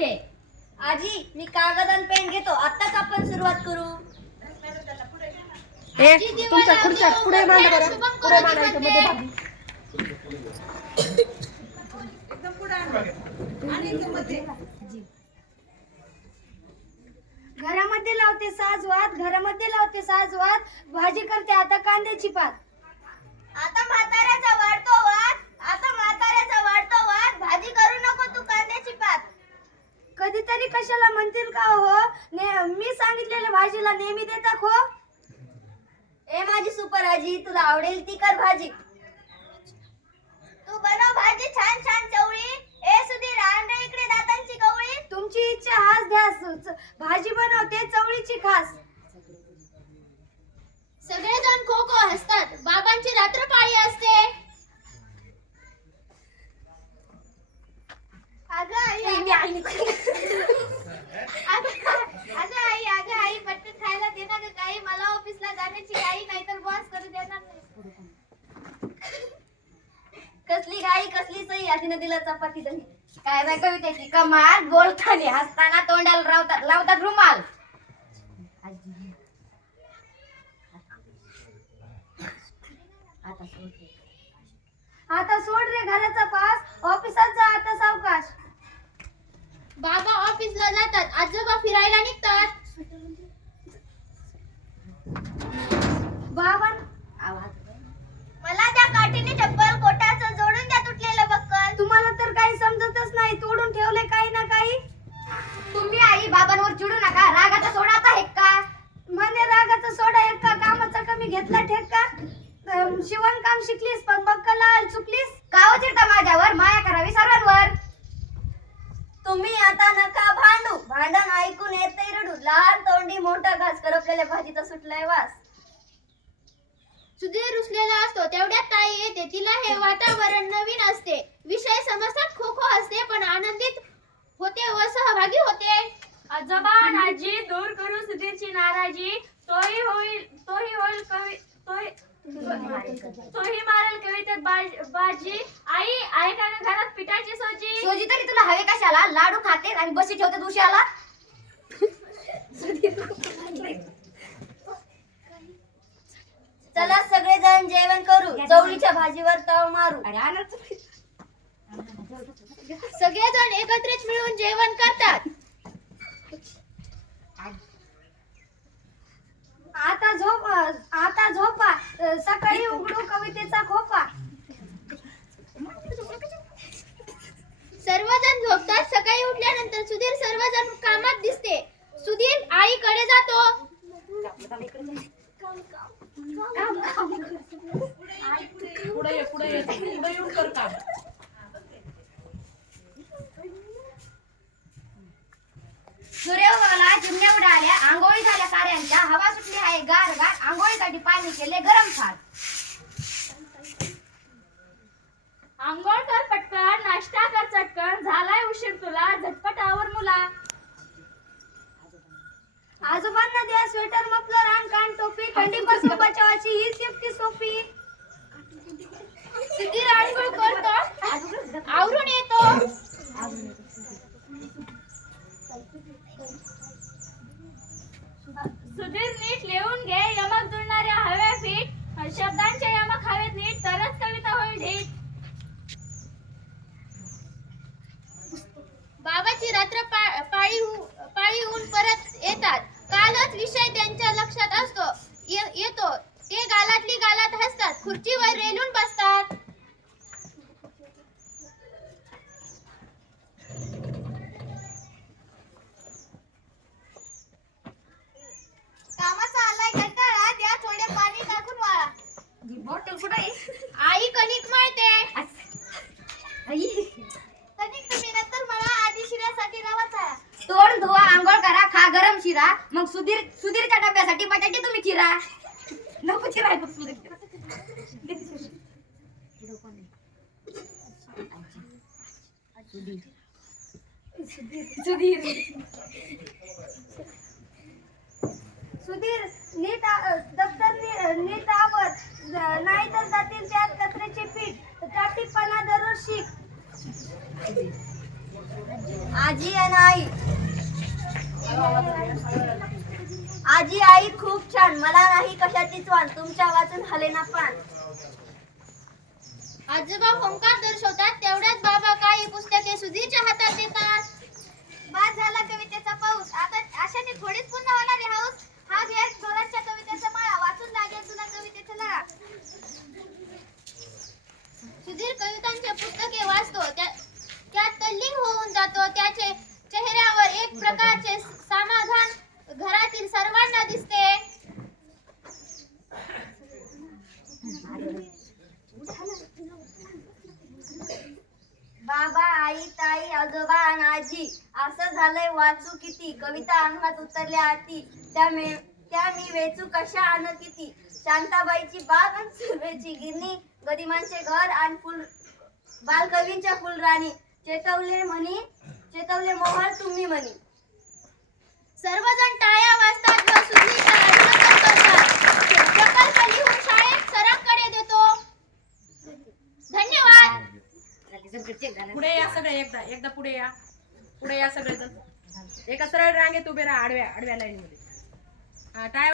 घे आजी मी कागद आणि पेन घेतो. आताच आपण सुरुवात करू. तुमच्या खुर्च्या पुढे मांडा बरं. पुढे मांडायचं मध्ये भाभी. घरामध्ये लावते साजवात घरामध्ये लावते साजवात. भाजी करते आता कांद्याची पात. आता म्हाताऱ्याचा वाढतो वाद आता म्हाताऱ्याचा वाढतो वाद भाजी करू नको तू कांद्याची पात कधीतरी का हो? ने- मी सांगितलेल्या भाजीला नेहमी देता खो? ए माझी सुपर आजी तुला आवडेल ती कर भाजी. तू बनव भाजी छान छान चवळी. ए सुधीर आण रे इकडे दातांची कवळी. तुमची इच्छा हाच द्या भाजी बनवते चवळीची खास सगळेजण खो खो हसतात बाबांची रात्रपाळी असते अगं आई अगं आई अगं आई अगं आई पटकन खायला दे ना गं काही मला ऑफिसला जाण्याची काही नाहीतर बॉस करू देणार नाही कसली गाई कसली सई आजीनं दिला चपाती दही. काय बाय कवितेची कमाल बोलताना हसताना तोंडाला लावतात लावतात रुमाल. आता सोड रे. घराचा पास. ऑफिसात जा आता सावकाश. बाबा ऑफिसला जातात. आजोबा फिरायला निघतात. शिवणकाम शिकलीस पण बक्कला चुकलीस? काव चिडता माझ्यावर माया करावी सर्वांवर. तुम्ही आता नका भांडू. भांडण ऐकून येते रडू. लहान तोंडी मोठा घास करपलेल्या भाजीचा सुटलाय वास. सुधीर रुसलेला असतो. तेवढ्यात ताई येते. तिला हे वातावरण नवीन असते. विषय समजतात खो खो असते पण आनंदित होते व सहभागी होते. आजोबा आणि आजी दूर करू सुधीरची नाराजी. तोही होईल तोही होईल कवी तोही तोही मारेल कवितेत बाज- बाजी. आई आहे का ग घरात पिठाची सोजी. सोजी तरी तुला हवे कशाला? लाडू खाते आणि बशी ठेवते उशाला चला सगळेजण जेवण करू. चवळीच्या भाजीवर तव मारू. सगळेजण एकत्रित मिळून जेवण करतात. आता झोप आता झोपा. सकाळी उघडू कवितेचा खोपा सर्वजण झोपतात. सकाळी उठल्यानंतर सुधीर सर्वजण कामात दिसते. सुधीर आईकडे जातो. पुढे पुढे पुढे येऊन कर काम. केले गरम फार आंघोळ कर पटकन नाश्ता कर चटकन झालाय उशीर तुला झटपट आवर मुला. आजोबांना द्या स्वेटर मफलर आण कान टोपी थंडीपासून बचावाची ही सेफ्टी सोपी. किती आंघोळ करतो? आवरून येतो. लक्षात असतो ये- येतो चिरा मग सुधीर सुधीरच्या डब्यासाठी बटाटे तुम्ही चिरा नको चिरा सुधीर. नीट आ- दप्तर नी- नीट आवर नाही तर जातील त्यात कचऱ्याचे पीठ. टापटीपणा दररोज शिक. आजी आणि आई. आजी आई खूप छान. मला नाही कशाचीच वाण तुमच्या वाचून हले ना पान. आजोबा होंकार दर्शवतात तेवढ्यात बाबा काही पुस्तके सुधीरच्या हातात देतात. बाद झाला कवितेचा पाऊस. आता अशाने थोडीच पुन्हा होणारी हाऊस. हा घे जोराच्या माळा वाचून लागेल तुला कवितेचा लळा सुधीर कवितांचे पुस्तके वाचतो त्या- त्यात तल्लीन होऊन जातो त्याचे चेहऱ्यावर एक प्रकारचे समाधान घरातील सर्वांना दिसते बाबा आई ताई आजोबा आणि आजी असं झालंय वाचू किती? कविता अंगात उतरल्या आती त्या मे त्या मी वेचू कशा आण किती? शांताबाईची बाग आणि सुर्वेची गिरणी. गदिमांचे घर आणि फुल बालकवींच्या फुलराणी. चेतवले म्हणी चेतवले मोहर तुम्ही म्हणी. सर्वजण टाळ्या वाजतात व सुधीरचं अभिनंदन करतात प्रकल्प लिहून शाळेत सरांकडे देतो. धन्यवाद. पुढे या सगळे एकदा एकदा पुढे या. पुढे या सगळेजण. एका सरळ रांगेत उभे राहा आडव्या आडव्या लाईनमध्ये. हा, टाय